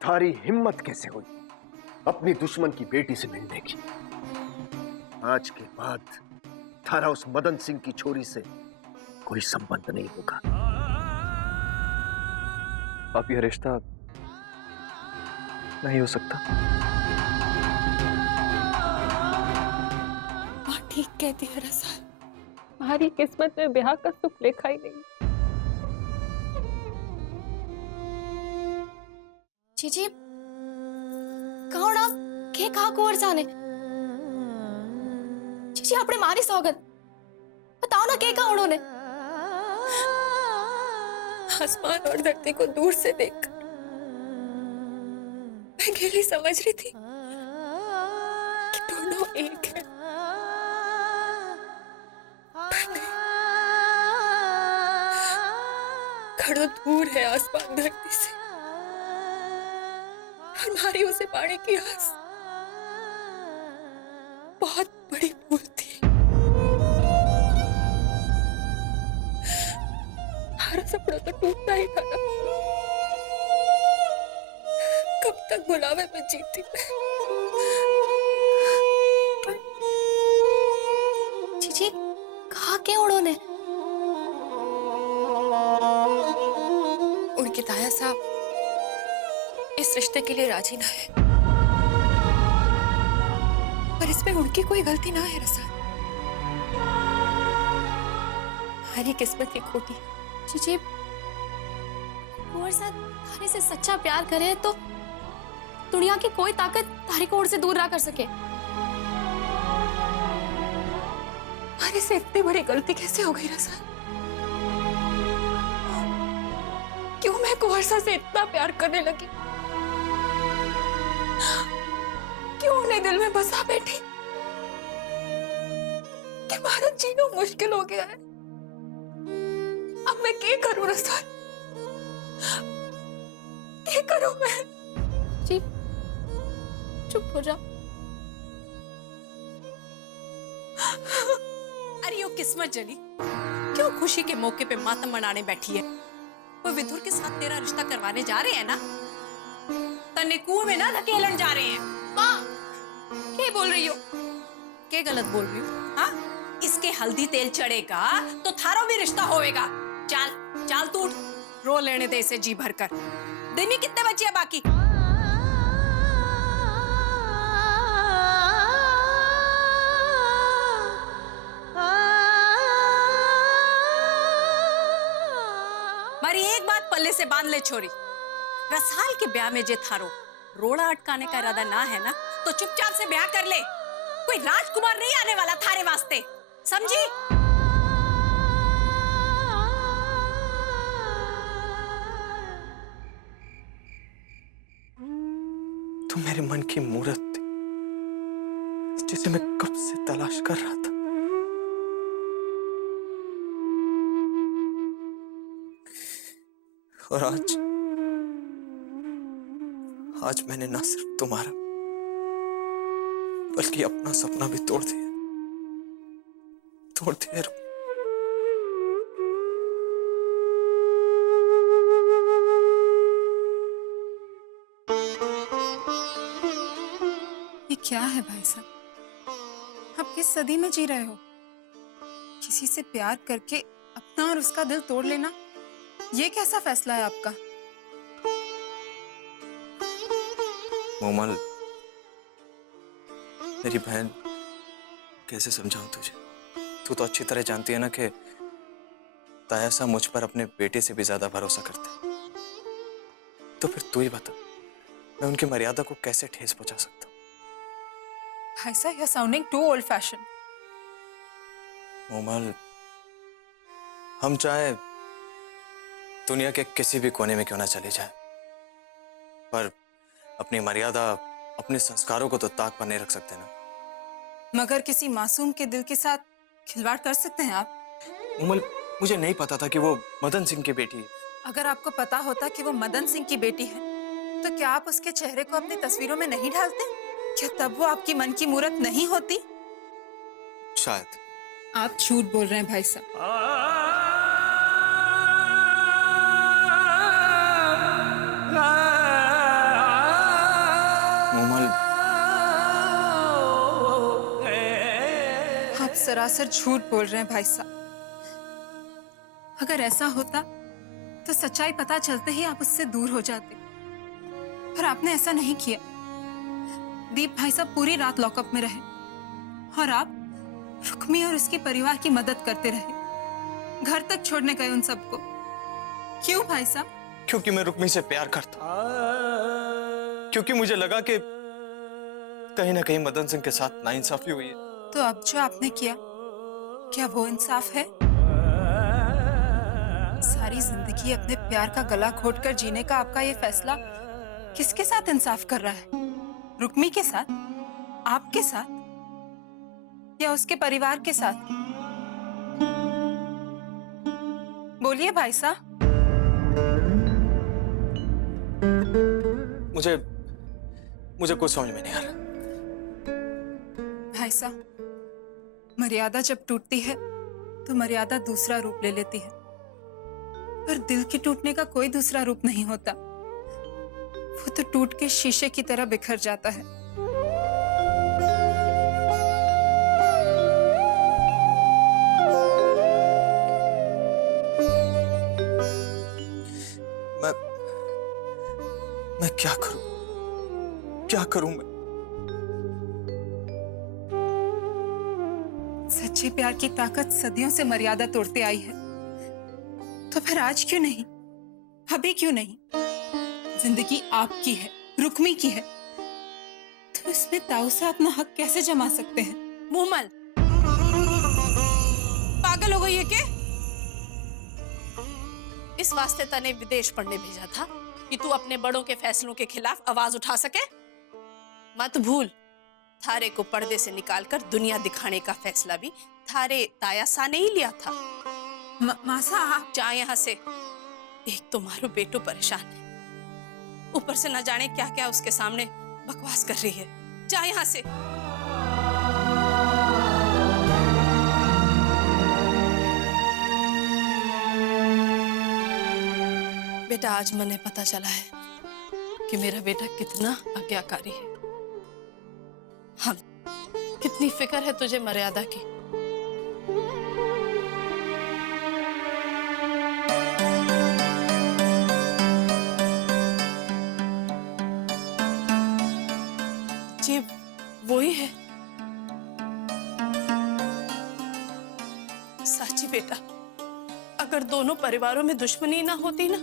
थारी हिम्मत कैसे हुई अपनी दुश्मन की बेटी से मिलने की? आज के बाद थारा उस मदन सिंह की छोरी से कोई संबंध नहीं होगा। अब यह रिश्ता नहीं हो सकता। माँ ठीक कहती है रसाल, हमारी किस्मत में ब्याह का सुख लिखा ही नहीं। चीची कौड़ा के कहा कुंवर जाने? चीची आपने मारी सौगत बताओ ना के कहा उन्होंने? आसमान और धरती को दूर से देख मैं अकेली समझ रही थी कि दोनों एक हैं। खड़ो दूर है आसमान धरती से, हमारी उसे पाने की आस बहुत बड़ी भूल थी। हमारा सपना तो टूटना ही था ना। कब तक बुलावे में जीती मैं। चीची कहा के उन्होंने? उनके ताया साहब इस रिश्ते के लिए राजी ना है, पर इसमें उनकी कोई गलती ना है रसाल। हमारी किस्मत ही खोटी। चीची कुंवर साथ थारे से सच्चा प्यार करे तो दुनिया की कोई ताकत थारी को से दूर ना कर सके। हमारे से इतनी बड़ी गलती कैसे हो गई रसाल? क्यों मैं कुंवरसा से इतना प्यार करने लगी? क्यों उन्हें दिल में बसा बैठी कि हमारा जीना मुश्किल हो गया है? अब मैं क्या करूं रसाल? क्या करूं मैं? जी चुप हो जाओ। अरे यो किस्मत जली, क्यों खुशी के मौके पे मातम मनाने बैठी है? वो विदुर के साथ तेरा रिश्ता करवाने जा रहे हैं ना? तन्ने कुएं में ना धकेलन जा रहे हैं। माँ क्या बोल रही हो? क्या गलत बोल रही हूँ? हाँ, इसके हल्दी तेल चढ़ेगा तो थारा भी रिश्ता होएगा। चल चल तू रो लेने दे इसे जी भर कर। दिन ही कितने बचे हैं बाकी? मारी एक बात पल्ले से बांध ले छोरी, रसाल के ब्याह में जे थारो रोड़ा अटकाने का इरादा ना है ना, तो चुपचाप से ब्याह कर ले। कोई राजकुमार नहीं आने वाला थारे वास्ते, समझी? तुम मेरे मन की मूरत थी, जिसे मैं कब से तलाश कर रहा था। और आज मैंने ना सिर्फ तुम्हारा बल्कि अपना सपना भी तोड़ दिया। ये क्या है भाई साहब? आप किस सदी में जी रहे हो? किसी से प्यार करके अपना और उसका दिल तोड़ लेना, ये कैसा फैसला है आपका? मोमल, मेरी बहन, कैसे समझाऊं तुझे? तू तो अच्छी तरह जानती है ना कि ताया साहब मुझ पर अपने बेटे से भी ज्यादा भरोसा करते हैं। तो फिर तू ही बता, मैं उनकी मर्यादा को कैसे ठेस पहुंचा सकता हूं? भाई साहब, you're sounding too old fashioned. Momal, हम चाहे दुनिया के किसी भी कोने में क्यों ना चले जाए, पर अपनी मर्यादा, अपने संस्कारों को तो ताक पर नहीं रख सकते ना। मगर किसी मासूम के दिल के साथ खिलवाड़ कर सकते हैं आप? मोमल, मुझे नहीं पता था कि वो मदन सिंह की बेटी है। अगर आपको पता होता कि वो मदन सिंह की बेटी है, तो क्या आप उसके चेहरे को अपनी तस्वीरों में नहीं डालते? क्या तब वो आपकी मन की मूरत नहीं होती? शायद। आप झूठ बोल रहे हैं भाई साहब। सरासर झूठ बोल रहे हैं भाई साहब। अगर ऐसा होता तो सच्चाई पता चलते ही आप उससे दूर हो जाते, पर आपने ऐसा नहीं किया। दीप भाई साहब पूरी रात लॉकअप में रहे और आप रुक्मी और उसके परिवार की मदद करते रहे, घर तक छोड़ने गए उन सबको। क्यों भाई साहब? क्योंकि मैं रुक्मी से प्यार करता हूं, क्योंकि मुझे लगा कि कहीं ना कहीं मदन सिंह के साथ नाइंसाफी हुई है। तो अब जो आपने किया, क्या वो इंसाफ है? सारी जिंदगी अपने प्यार का गला घोटकर जीने का आपका ये फैसला किसके साथ इंसाफ कर रहा है? रुक्मी के साथ, आपके साथ, या उसके परिवार के साथ? बोलिए भाई साहब। मुझे कुछ समझ में नहीं आ रहा। भाई साहब, मर्यादा जब टूटती है तो मर्यादा दूसरा रूप ले लेती है, पर दिल के टूटने का कोई दूसरा रूप नहीं होता। वो तो टूट के शीशे की तरह बिखर जाता है। मैं क्या करूं मैं? सच्चे प्यार की ताकत सदियों से मर्यादा तोड़ते आई है, तो फिर आज क्यों नहीं, अभी क्यों नहीं? जिंदगी आपकी है, रुक्मी की है, तो इसमें ताऊ से अपना हक कैसे जमा सकते हैं? मुहमल, पागल हो गई है क्या? इस वास्ते तने विदेश पढ़ने भेजा था कि तू अपने बड़ों के फैसलों के खिलाफ आवाज उठा सके। मत भूल, थारे को पर्दे से निकालकर दुनिया दिखाने का फैसला भी थारे ताया सा ने ही लिया था। मासा, आप जा यहाँ से। एक तो मारो बेटो परेशान है, ऊपर से न जाने क्या क्या उसके सामने बकवास कर रही है। जा यहाँ से। बेटा, आज मैंने पता चला है कि मेरा बेटा कितना आज्ञाकारी है। हाँ, कितनी फिक्र है तुझे मर्यादा की। जी वही है। साची बेटा, अगर दोनों परिवारों में दुश्मनी ना होती ना,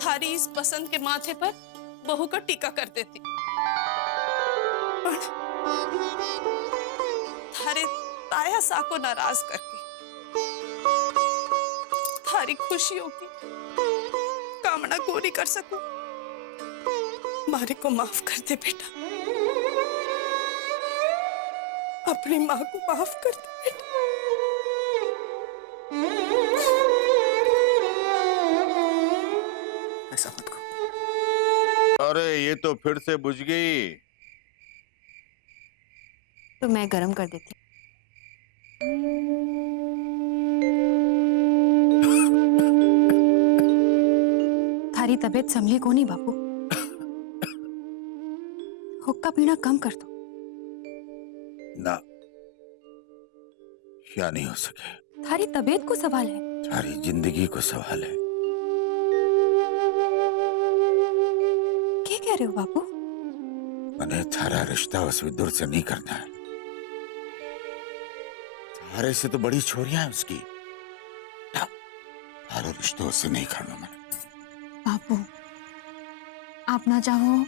थारी इस पसंद के माथे पर बहू का टीका कर देती। थारे ताया सा को नाराज करके थारी खुशियों की कामना पूरी कर सकूं। मारे को माफ कर दे बेटा, अपनी माँ को माफ कर दे बेटा। ऐसा मत करो। अरे ये तो फिर से बुझ गई। तो मैं गरम कर देती हूँ। थारी तबीयत संभली को नहीं बापू, हुक्का पीना कम कर दो। ना, क्या नहीं हो सके। थारी तबीयत को सवाल है। सारी जिंदगी को सवाल है। क्या कह रहे हो बापू? मैंने थारा रिश्ता उस विदुर से नहीं करना है। थारे से तो बड़ी छोरियां हैं उसकी। थारा रिश्ता उससे नहीं करना मैंने। बापू, आप ना चाहो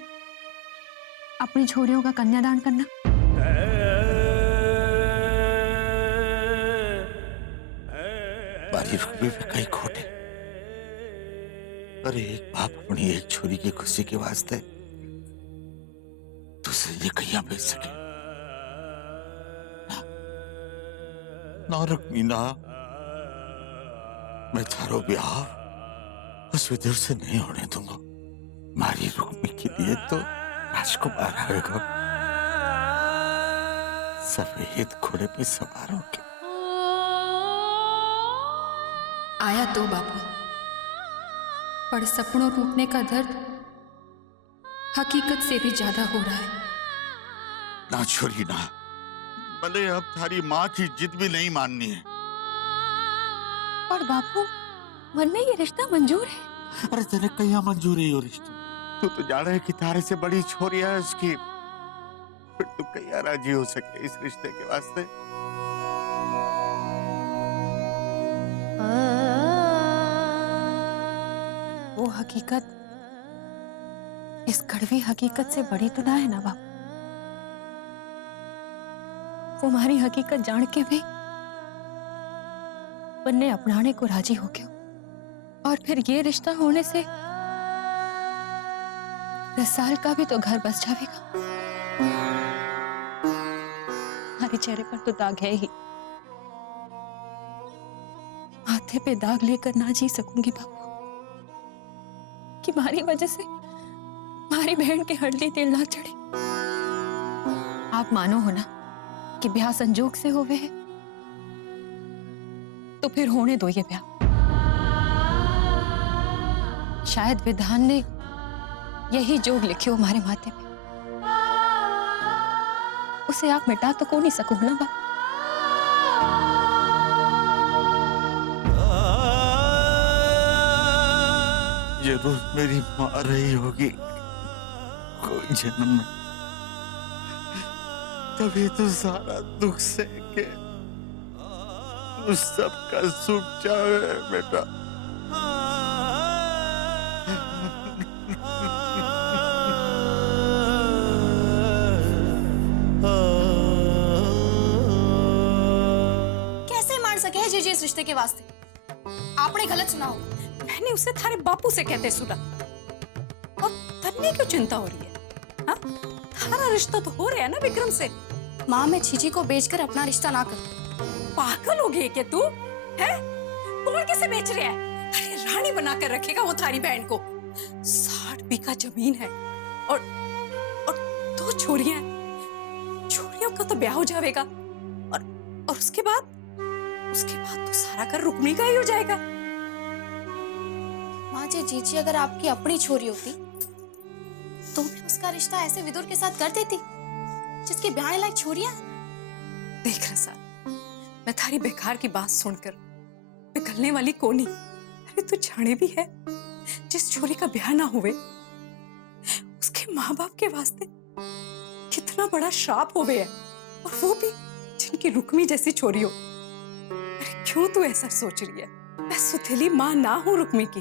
अपनी छोरियों का कन्यादान करना? बारी रुकने पे कई खोटे। अरे एक बाप अपनी एक छोरी की खुशी के वास्ते दूसरे ये कहिया बेच सके ना रुक्मी ना। मैं थारो ब्याह उस विदुर से नहीं होने दूंगा। मारी रुक्मी के लिए तो राजकुमार आएगा, सफेद घोड़े पे सवार होके। आया तो बापू, पर सपनों टूटने का दर्द हकीकत से भी ज्यादा हो रहा है। ना छोरी ना, भले अब थारी माँ की जिद भी नहीं माननी है। पर बापू मन में ये रिश्ता मंजूर है। अरे तेरे कहीं मंजूर है ये रिश्ता? तू तो जाने है कि तारे से बड़ी छोरिया है उसकी, फिर तू कहीं राजी हो सके इस रिश्ते के वास्ते? वो हकीकत इस कड़वी हकीकत से बड़ी तो ना है ना बाप। वो हमारी हकीकत जान के भी बन्ने अपनाने को राजी हो गया, और फिर ये रिश्ता होने से रसाल का भी तो घर बस जाएगा। हमारे चेहरे पर तो दाग है ही, माथे पे दाग लेकर ना जी सकूंगी बापू, कि हमारी वजह से हमारी बहन के हल्दी तेल ना चढ़े। आप मानो हो ना कि ब्याह संजोग से होवे है, तो फिर होने दो ये ब्याह। शायद विधान ने यही जोग लिखी हो हमारे माथे पे, उसे आप मिटा तो को नहीं सको ना बाप। ये रोज मेरी माँ रही होगी कोई जन्म में, तभी तो सारा दुख से के उस सबका सुख चाहे बेटा। कैसे मान सके है जीजी इस रिश्ते के वास्ते? आपने गलत सुना होगा। मैंने उसे थारे बापू से कहते सुना, और तन्ने क्यों चिंता हो रही है? हाँ, थारा रिश्ता तो हो रहा है ना विक्रम से। माँ, मैं जीजी को बेचकर अपना रिश्ता ना करूं। पागल हो गई क्या तू? है? कौन किसे बेच रहा है? अरे रानी बनाकर रखेगा वो थारी बहन को। 60 बीघा जमीन है, और 2 छोरियां हैं। छोरियों का तो ब्याह हो जाएगा, और उसके बाद तो सारा घर रुक्मी का ही हो जाएगा। माँ जी, जीजी अगर आपकी अपनी छोरी होती तो भी उसका रिश्ता ऐसे विदुर के साथ कर देती जिसके ब्याह लायक छोरियां। देख रसा, मैं थारी बेकार की बात सुनकर पिघलने वाली कोनी। अरे तू जाने भी है, जिस छोरी का ब्याह ना हुए उसके माँ बाप के वास्ते कितना बड़ा श्राप हो गया है, और वो भी जिनकी रुक्मी जैसी छोरी हो। अरे क्यों तू ऐसा सोच रही है? मैं सुथेली माँ ना हूं रुक्मी की।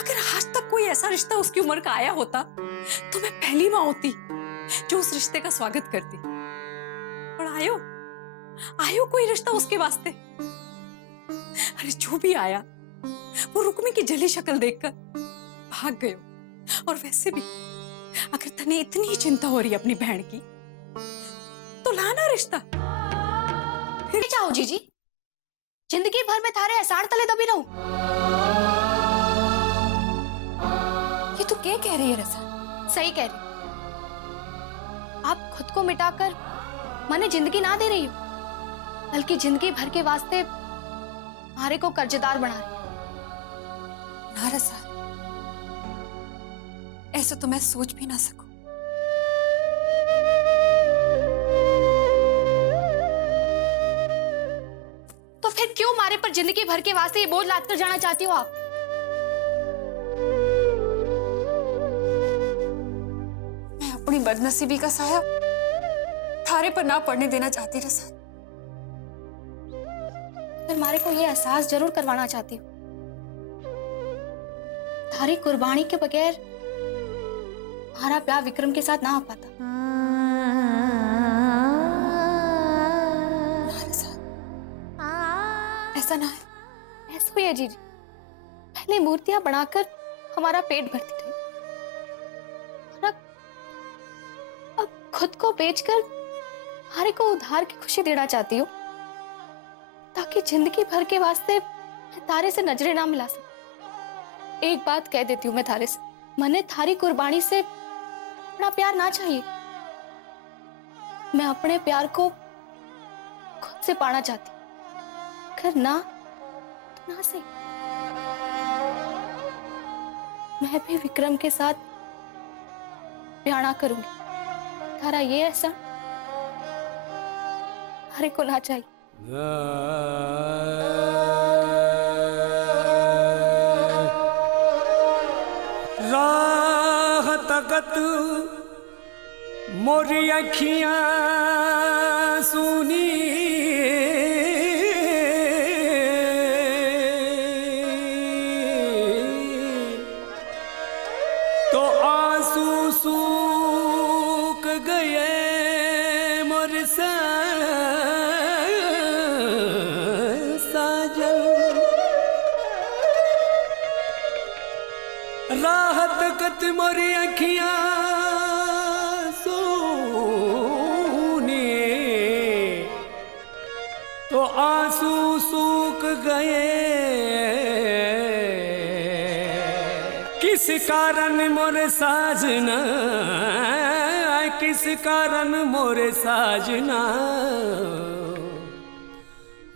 अगर आज तक कोई ऐसा रिश्ता उसकी उम्र का आया होता तो मैं पहली माँ होती जो उस रिश्ते का स्वागत करती। और आयो कोई रिश्ता उसके वास्ते? अरे जो भी आया वो रुक्मी की जली शक्ल देखकर भाग गयो। और वैसे भी अगर तने इतनी ही चिंता हो रही है अपनी बहन की, तो लाना रिश्ता। फिर चाहो जीजी, जिंदगी भर में थारे एहसान तले दबी रहूं? ये तू क्या कह रही है रसा? सही कह रही। आप खुद को मिटाकर मने जिंदगी ना दे रही हो, बल्कि जिंदगी भर के वास्ते हमारे को कर्जदार बना रही हो। ना रसा, ऐसा तो मैं सोच भी ना सकूं। तो फिर क्यों हमारे पर जिंदगी भर के वास्ते ये बोझ लाद कर जाना चाहती हो आप? मैं अपनी बदनसीबी का साया थारे पर ना पड़ने देना चाहती रसा। फिर हमारे को ये एहसास जरूर करवाना चाहती हूँ, थारी कुर्बानी के बगैर हमारा ब्याह विक्रम के साथ ना हो पाता। ऐसा ना है। ऐसा ही है जीजी, पहले मूर्तियां बनाकर हमारा पेट भरती रही, और अब खुद को बेचकर हमारे को उधार की खुशी देना चाहती हूँ, ताकि जिंदगी भर के वास्ते मैं तारे से नजरें ना मिला सकूं। एक बात कह देती हूँ मैं थारे से, मने थारी कुर्बानी से अपना प्यार ना चाहिए। मैं अपने प्यार को खुद से पाना चाहती हूँ, अगर ना तो ना सही। मैं भी विक्रम के साथ ब्याह ना करूंगी। थारा ये एहसान हमारे को ना चाहिए। राह तकत मोरी अखियां सुनी तो आंसू सूख गए मोर साजन। राहत कत मोरी अखियां सुनी तो आंसू सूख गए। किस कारण मोरे साजना, किस कारण मोरे साजना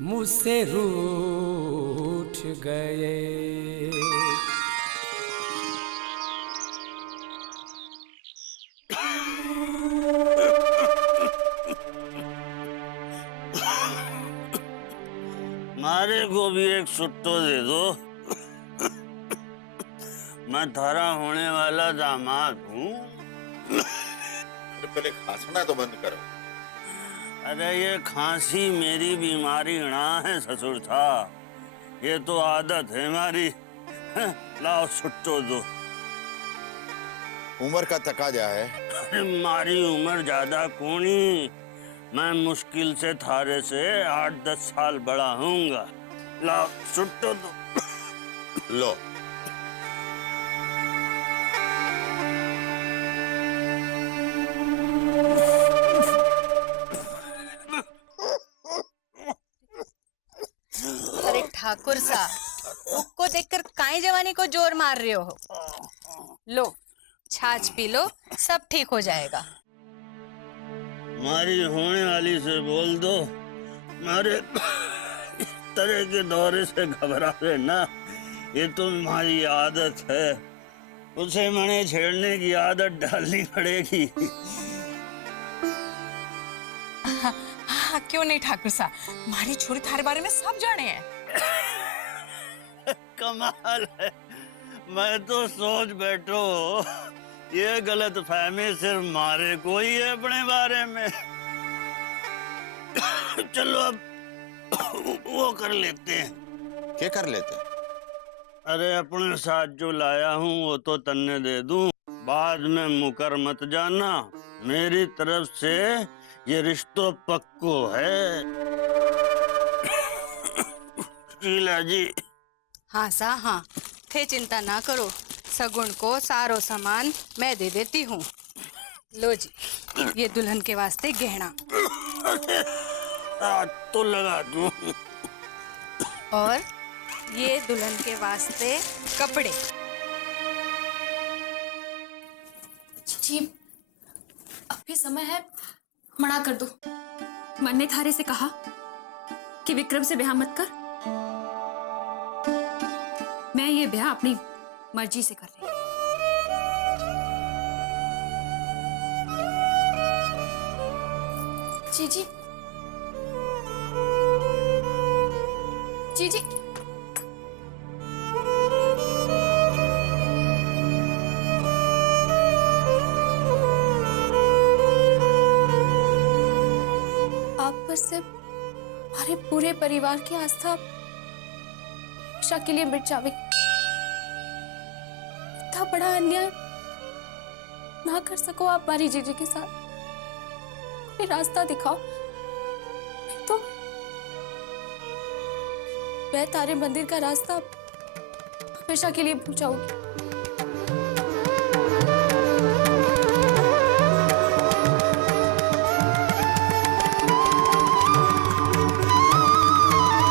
मुझसे रूठ गए। मारे को भी एक सुट्टो दे दो। मैं थारा होने वाला दामाद हूँ। पहले खांसना तो बंद करो। अरे ये खांसी मेरी बीमारी ना है ससुर था, ये तो आदत है हमारी। लाओ सुट्टो दो। उम्र का तकाजा है। अरे मारी उम्र ज्यादा कोनी, मैं मुश्किल से थारे से 8-10 साल बड़ा हूँगा। लाओ सुट्टो दो। लो। अरे ठाकुर साहब, उसको देखकर काहे जवानी को जोर मार रहे हो? लो छाछ पी लो, सब ठीक हो जाएगा। मारी होने वाली से बोल दो, मारे इस तरह के दौरे से घबरावे ना, ये तो हमारी आदत है। उसे मने छेड़ने की आदत डालनी पड़ेगी। हाँ क्यों नहीं ठाकुर साहब, हमारी छोरी थारे बारे में सब जाने हैं। कमाल है, मैं तो सोच बैठो ये गलत फहमी सिर्फ मारे को ही है अपने बारे में। चलो अब वो कर लेते हैं। क्या कर लेते हैं? अरे अपने साथ जो लाया हूँ वो तो तन्ने दे दूं, बाद में मुकर मत जाना। मेरी तरफ से ये रिश्तो पक्को है। शीला जी। हाँ सा हाँ, थे चिंता ना करो, सगुन को सारो सामान मैं दे देती हूँ। लो जी, ये दुल्हन के वास्ते गहना तो लगा दूं। और ये दुल्हन के वास्ते कपड़े। जी अब भी समय है, मना कर दो। मन ने थारे से कहा कि विक्रम से ब्याह मत कर। मैं ये ब्याह अपनी मर्जी से कर रही हूँ। जीजी, जीजी, आप पर से हमारे पूरे परिवार की आस्था हमेशा के लिए मिट जावे। इतना बड़ा अन्याय ना कर सको आप हमारी जीजी के साथ। कोई रास्ता दिखाओ, नहीं तो मैं तारे मंदिर का रास्ता हमेशा के लिए भूल जाऊंगी।